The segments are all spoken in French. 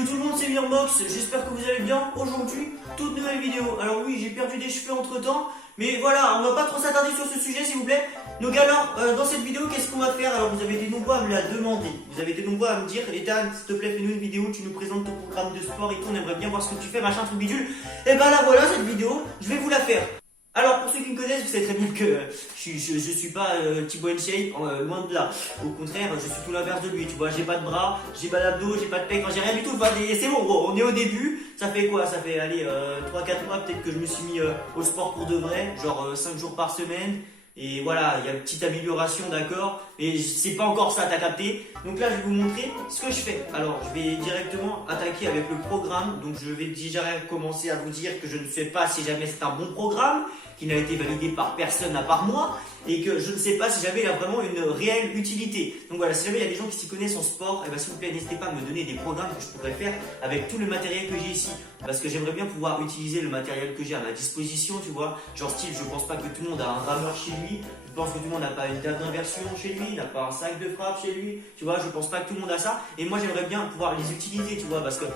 Yo tout le monde, c'est Mirmox, j'espère que vous allez bien. Aujourd'hui, toute nouvelle vidéo. Alors oui, j'ai perdu des cheveux entre temps, mais voilà, on va pas trop s'attarder sur ce sujet s'il vous plaît. Donc alors, dans cette vidéo, qu'est-ce qu'on va faire? Alors vous avez été nombreux à me la demander. Vous avez été nombreux à me dire, Ethan, s'il te plaît, fais-nous une vidéo, tu nous présentes ton programme de sport et tout, on aimerait bien voir ce que tu fais, machin, truc bidule. Et ben là voilà, cette vidéo, je vais vous la faire. Alors pour ceux qui me connaissent, vous savez très bien que je suis pas Thibaut InShape, loin de là. Au contraire, je suis tout l'inverse de lui, tu vois, j'ai pas de bras, j'ai pas d'abdos, j'ai pas de pecs, enfin j'ai rien du tout, enfin, c'est bon gros, on est au début, ça fait quoi? Ça fait allez 3-4 mois peut-être que je me suis mis au sport pour de vrai, genre 5 jours par semaine. Et voilà, il y a une petite amélioration, d'accord, mais c'est pas encore ça, t'as capté. Donc là, je vais vous montrer ce que je fais. Alors, je vais directement attaquer avec le programme. Donc, je vais déjà commencer à vous dire que je ne sais pas si jamais c'est un bon programme, qui n'a été validé par personne à part moi, et que je ne sais pas si jamais il a vraiment une réelle utilité. Donc voilà, si jamais il y a des gens qui s'y connaissent en sport, et ben s'il vous plaît, n'hésitez pas à me donner des programmes que je pourrais faire avec tout le matériel que j'ai ici. Parce que j'aimerais bien pouvoir utiliser le matériel que j'ai à ma disposition, tu vois. Genre style, je pense pas que tout le monde a un rameur chez lui. Je pense que tout le monde n'a pas une table d'inversion chez lui, n'a pas un sac de frappe chez lui. Tu vois, je pense pas que tout le monde a ça. Et moi, j'aimerais bien pouvoir les utiliser, tu vois. Parce que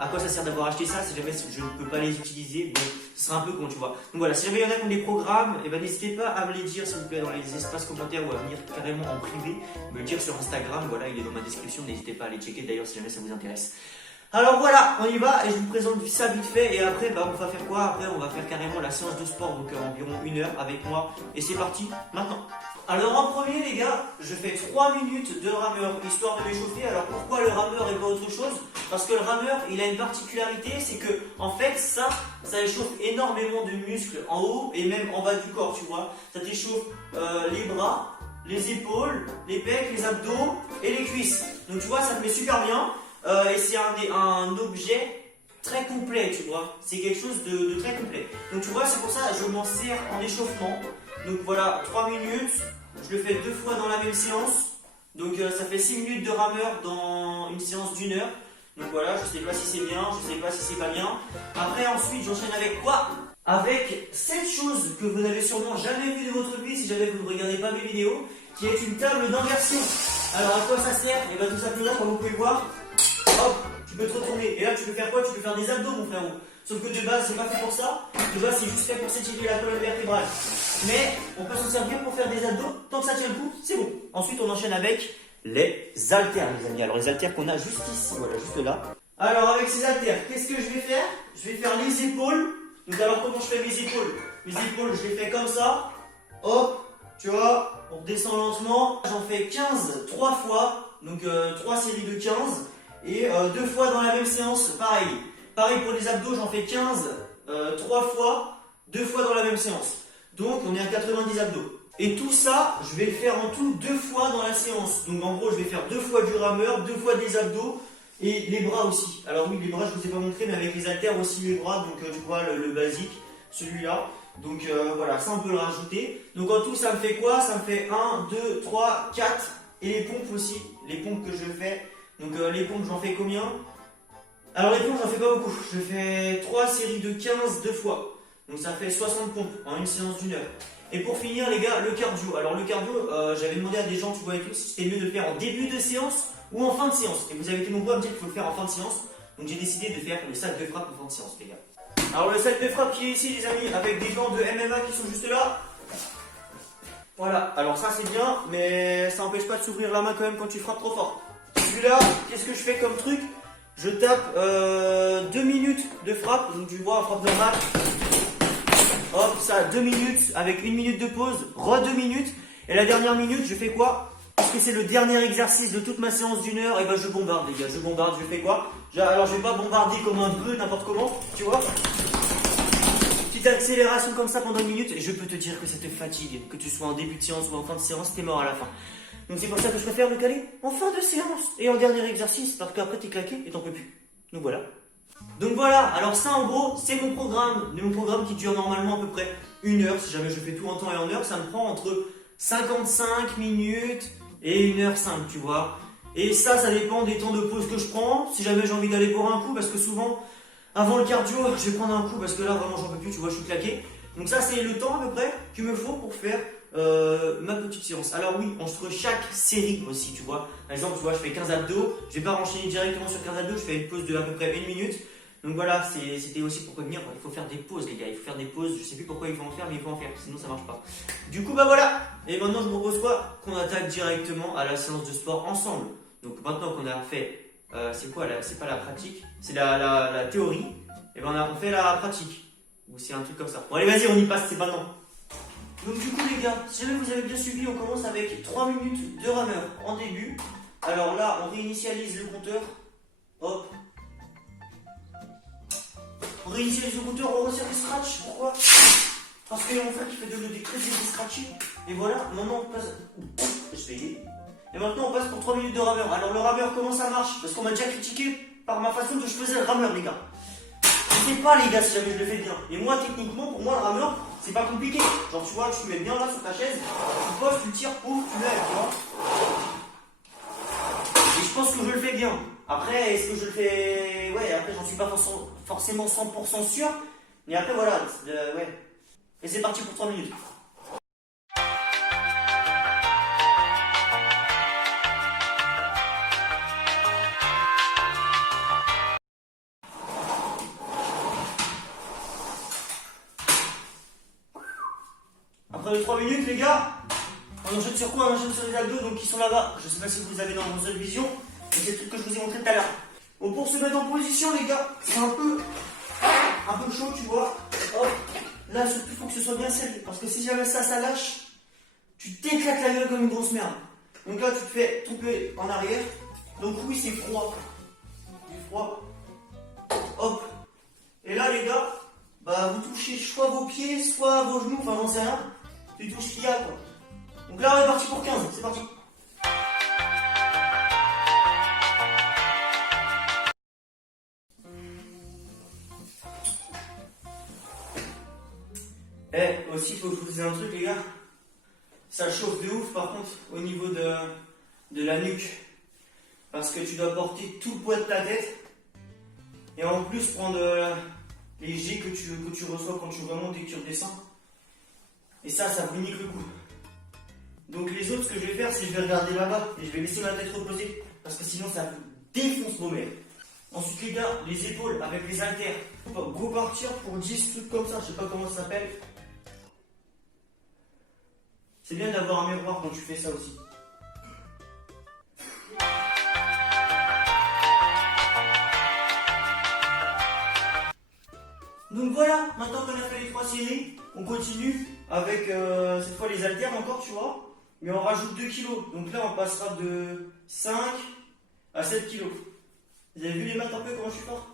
à quoi ça sert d'avoir acheté ça si jamais je ne peux pas les utiliser? Bon, ce serait un peu con, tu vois. Donc voilà, si jamais il y en a qui ont des programmes, et ben n'hésitez pas à me les dire, s'il vous plaît, dans les espaces commentaires ou à venir carrément en privé, me le dire sur Instagram. Voilà, il est dans ma description. N'hésitez pas à aller checker d'ailleurs si jamais ça vous intéresse. Alors voilà, on y va et je vous présente ça vite fait et après on va faire quoi? Après on va faire carrément la séance de sport, donc environ 1 heure avec moi et c'est parti maintenant. Alors en premier les gars, je fais 3 minutes de rameur histoire de m'échauffer. Alors pourquoi le rameur et pas autre chose? Parce que le rameur il a une particularité, c'est que en fait ça échauffe énormément de muscles en haut et même en bas du corps, tu vois. Ça t'échauffe les bras, les épaules, les pecs, les abdos et les cuisses. Donc tu vois, ça te met super bien. Et c'est un objet très complet, tu vois. C'est quelque chose de très complet. Donc tu vois, c'est pour ça que je m'en sers en échauffement. Donc voilà, 3 minutes. Je le fais 2 fois dans la même séance. Donc ça fait 6 minutes de rameur dans une séance d'1 heure. Donc voilà, je sais pas si c'est bien, je sais pas si c'est pas bien. Après ensuite, j'enchaîne avec quoi? Avec cette chose que vous n'avez sûrement jamais vue de votre vie si jamais vous ne regardez pas mes vidéos, qui est une table d'inversion. Alors à quoi ça sert? Et bien tout simplement, comme vous pouvez voir, hop, tu peux te retourner. Et là, tu peux faire quoi? Tu peux faire des abdos, mon frérot. Sauf que de base, c'est pas fait pour ça. De base, c'est juste fait pour s'étirer la colonne vertébrale. Mais on peut s'en servir pour faire des abdos. Tant que ça tient le coup, c'est bon. Ensuite, on enchaîne avec les haltères, les amis. Alors, les haltères qu'on a juste ici, voilà, juste là. Alors, avec ces haltères, qu'est-ce que je vais faire? Je vais faire les épaules. Donc, alors, comment je fais mes épaules? Mes épaules, je les fais comme ça. Hop, tu vois, on redescend lentement. J'en fais 15, 3 fois. Donc, 3 séries de 15. Et 2 fois dans la même séance, pareil. Pareil pour les abdos, j'en fais 15, 3 fois, 2 fois dans la même séance. Donc on est à 90 abdos. Et tout ça, je vais le faire en tout 2 fois dans la séance. Donc en gros, je vais faire 2 fois du rameur, 2 fois des abdos et les bras aussi. Alors oui, les bras, je vous ai pas montré, mais avec les haltères aussi les bras. Donc tu vois le basique, celui-là. Donc voilà, ça on peut le rajouter. Donc en tout, ça me fait quoi? Ça me fait 1, 2, 3, 4. Et les pompes aussi, les pompes que je fais. Donc les pompes, j'en fais combien? Alors les pompes, j'en fais pas beaucoup. Je fais 3 séries de 15 2 fois. Donc ça fait 60 pompes en une séance d'1 heure. Et pour finir les gars, le cardio. Alors le cardio, j'avais demandé à des gens, tu vois et tout, si c'était mieux de le faire en début de séance ou en fin de séance. Et vous avez été nombreux à me dire qu'il faut le faire en fin de séance. Donc j'ai décidé de faire le sac de frappe en fin de séance les gars. Alors le sac de frappe qui est ici les amis, avec des gants de MMA qui sont juste là. Voilà, alors ça c'est bien, mais ça n'empêche pas de s'ouvrir la main quand même quand tu frappes trop fort. Celui-là, qu'est-ce que je fais comme truc? Je tape 2 minutes de frappe, donc tu vois, frappe normale. Hop, ça, 2 minutes avec 1 minute de pause, 2 minutes. Et la dernière minute, je fais quoi? Parce que c'est le dernier exercice de toute ma séance d'1 heure, et ben je bombarde les gars, je bombarde, je fais quoi? Alors je vais pas bombarder comme un bœuf, n'importe comment, tu vois. Petite accélération comme ça pendant 1 minute, et je peux te dire que ça te fatigue, que tu sois en début de séance ou en fin de séance, t'es mort à la fin. Donc c'est pour ça que je préfère me caler en fin de séance et en dernier exercice, parce qu'après t'es claqué et t'en peux plus. Donc voilà. Donc voilà, alors ça en gros c'est mon programme qui dure normalement à peu près 1 heure. Si jamais je fais tout en temps et en heure, ça me prend entre 55 minutes et 1h05, tu vois. Et ça dépend des temps de pause que je prends. Si jamais j'ai envie d'aller boire un coup, parce que souvent avant le cardio je vais prendre un coup parce que là vraiment j'en peux plus, tu vois, je suis claqué. Donc ça c'est le temps à peu près qu'il me faut pour faire ma petite séance. Alors oui, entre chaque série aussi, tu vois. Par exemple, tu vois, je fais 15 abdos, je vais pas enchaîner directement sur 15 abdos, je fais une pause de à peu près 1 minute. Donc voilà, c'était aussi pour prévenir, il faut faire des pauses les gars, il faut faire des pauses, je sais plus pourquoi il faut en faire, mais il faut en faire, sinon ça marche pas. Du coup bah voilà, et maintenant je vous propose quoi? Qu'on attaque directement à la séance de sport ensemble. Donc maintenant qu'on a fait, c'est quoi là? C'est pas la pratique, c'est la théorie, et ben on fait la pratique. Ou c'est un truc comme ça. Bon allez vas-y, on y passe, c'est maintenant. Donc du coup les gars, si jamais vous avez bien suivi, on commence avec 3 minutes de rameur en début. Alors là, on réinitialise le compteur, hop. On réinitialise le compteur, on resserre les scratch. Pourquoi? Parce qu'il y a mon frère qui fait des scratching. Et voilà, maintenant on passe. Je vais y. Et maintenant on passe pour 3 minutes de rameur. Alors le rameur, comment ça marche? Parce qu'on m'a déjà critiqué par ma façon dont je faisais le rameur, les gars. Je sais pas, les gars, si jamais je le fais bien. Et moi, techniquement, pour moi, le rameur, c'est pas compliqué. Genre, tu vois, tu te mets bien là sur ta chaise, tu poses, tu tires, pouf, tu lèves, tu vois. Et je pense que je le fais bien. Après, est-ce que je le fais. Ouais, après, j'en suis pas forcément 100% sûr. Mais après, voilà. Ouais. Et c'est parti pour 3 minutes. Après les 3 minutes, les gars, on enchaîne sur quoi? On enchaîne sur les abdos, donc qui sont là-bas. Je sais pas si vous avez dans vos autres visions, mais c'est le truc que je vous ai montré tout à l'heure. Bon, pour se mettre en position, les gars, c'est un peu chaud, tu vois. Hop. Là, surtout, il faut que ce soit bien serré, parce que si jamais ça lâche, tu t'éclates la gueule comme une grosse merde. Donc là, tu te fais tomber en arrière. Donc oui, c'est froid. Du froid. Hop. Et là, les gars, bah vous touchez soit vos pieds, soit vos genoux, enfin j'en sais rien. Tu touches ce qu'il y a, quoi. Donc là, on est parti pour 15. C'est parti. Aussi, il faut que je vous dise un truc, les gars. Ça chauffe de ouf, par contre, au niveau de la nuque. Parce que tu dois porter tout le poids de ta tête. Et en plus, prendre les jets que tu reçois quand tu remontes et que tu redescends. Et ça vous nique le coup. Donc les autres, ce que je vais faire, c'est que je vais regarder là-bas. Et je vais laisser ma tête reposer. Parce que sinon, ça vous défonce vos mères. Ensuite, les gars, les épaules avec les haltères. Go partir pour 10 trucs comme ça. Je sais pas comment ça s'appelle. C'est bien d'avoir un miroir quand tu fais ça aussi. Donc voilà, maintenant qu'on a fait les 3 séries, on continue avec cette fois les haltères encore, tu vois. Mais on rajoute 2 kilos. Donc là, on passera de 5 à 7 kilos. Vous avez vu les maths un peu comment je suis fort?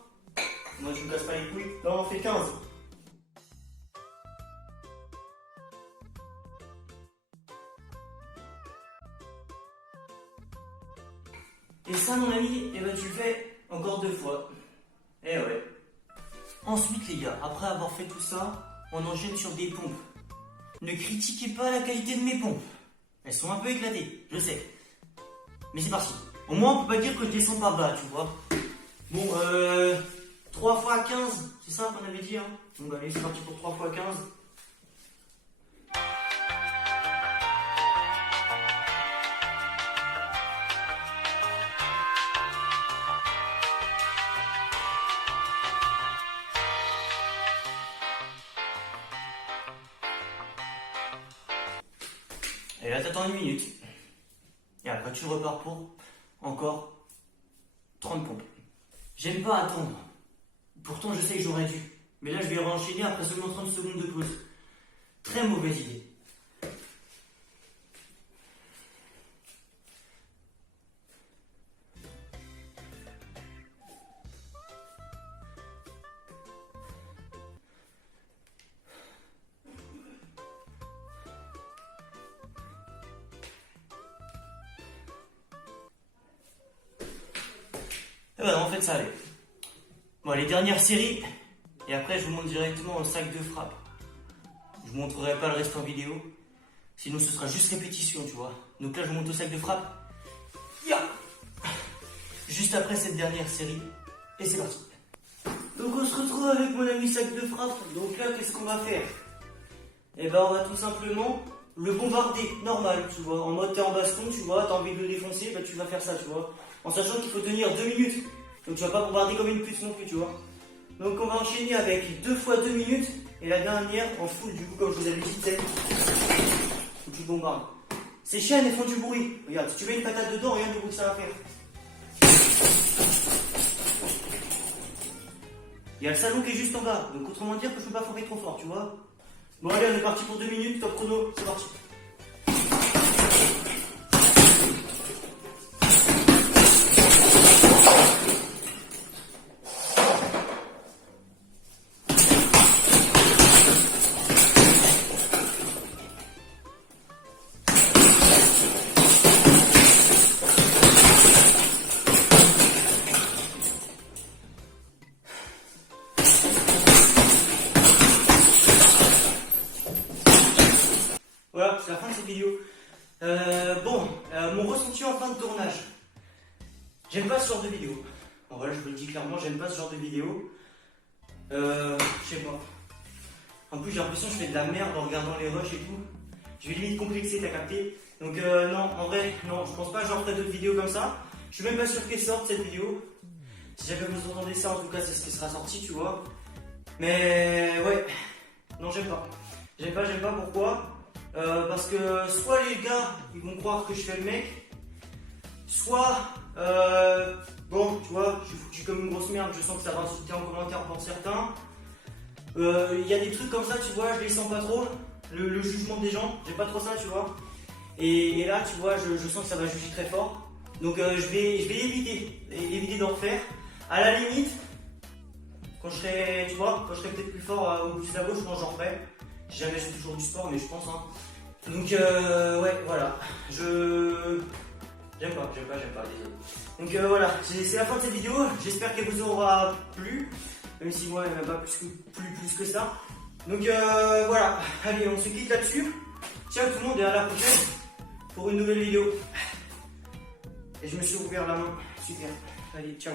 Moi, je me casse pas les couilles. Là, on en fait 15. Et ça, mon ami, eh ben, tu le fais encore 2 fois. Eh ouais. Ensuite, les gars, après avoir fait tout ça, on enchaîne sur des pompes. Ne critiquez pas la qualité de mes pompes. Elles sont un peu éclatées, je sais. Mais c'est parti. Au moins, on peut pas dire que je descends par bas, tu vois. Bon, 3 fois 15, c'est ça qu'on avait dit, hein. Donc allez, c'est parti pour 3 fois 15. Et là, t'attends 1 minute. Et après, tu repars pour encore 30 pompes. J'aime pas attendre. Pourtant, je sais que j'aurais dû. Mais là, je vais enchaîner après seulement 30 secondes de pause. Très mauvaise idée. Et ben en fait ça allait. Bon, les dernières séries, et après je vous montre directement le sac de frappe. Je vous montrerai pas le reste en vidéo, sinon ce sera juste répétition, tu vois. Donc là je vous montre le sac de frappe. Ya Juste après cette dernière série, et c'est parti. Donc on se retrouve avec mon ami sac de frappe. Donc là qu'est-ce qu'on va faire? Et ben on va tout simplement le bombarder normal, tu vois, en mode t'es en baston, tu vois, t'as envie de le défoncer, bah tu vas faire ça, tu vois, en sachant qu'il faut tenir 2 minutes, donc tu vas pas bombarder comme une pute non plus, tu vois. Donc on va enchaîner avec 2 fois 2 minutes, et la dernière en full, du coup, comme je vous avais dit, c'est où tu bombardes. Ces chaînes, elles font du bruit, regarde, si tu mets une patate dedans, regarde le bruit que ça va faire. Il y a le salon qui est juste en bas, donc autrement dire que je peux pas frapper trop fort, tu vois. Bon allez, on est parti pour 2 minutes, top chrono, c'est parti. Voilà, c'est la fin de cette vidéo. Mon ressenti en fin de tournage. J'aime pas ce genre de vidéo. Bon, voilà, je vous le dis clairement, j'aime pas ce genre de vidéo. Je sais pas. En plus, j'ai l'impression que je fais de la merde en regardant les rushs et tout. Je vais limite complexer, t'as capté. Donc, non, en vrai, non, je pense pas que j'en ferai d'autres vidéos comme ça. Je suis même pas sûr qu'elle sorte cette vidéo. Si jamais vous entendez ça, en tout cas, c'est ce qui sera sorti, tu vois. Mais, ouais. Non, j'aime pas. J'aime pas, pourquoi? Parce que soit les gars ils vont croire que je fais le mec, soit bon tu vois je suis foutu comme une grosse merde, je sens que ça va insulter en commentaire pour certains. Il y a des trucs comme ça, tu vois, je les sens pas trop, le jugement des gens, j'ai pas trop ça, tu vois. Et là tu vois je sens que ça va juger très fort. Donc je vais éviter d'en faire. À la limite, quand je serai, tu vois, quand je serai peut-être plus fort au plus à gauche, je pense que j'en ferai. Si jamais je fais toujours du sport, mais je pense, hein. Donc, ouais, voilà. J'aime pas, désolé. Donc, voilà, c'est la fin de cette vidéo. J'espère qu'elle vous aura plu. Même si moi, elle m'a pas plus que ça. Donc, voilà. Allez, on se quitte là-dessus. Ciao tout le monde et à la prochaine pour une nouvelle vidéo. Et je me suis ouvert la main. Super. Allez, ciao.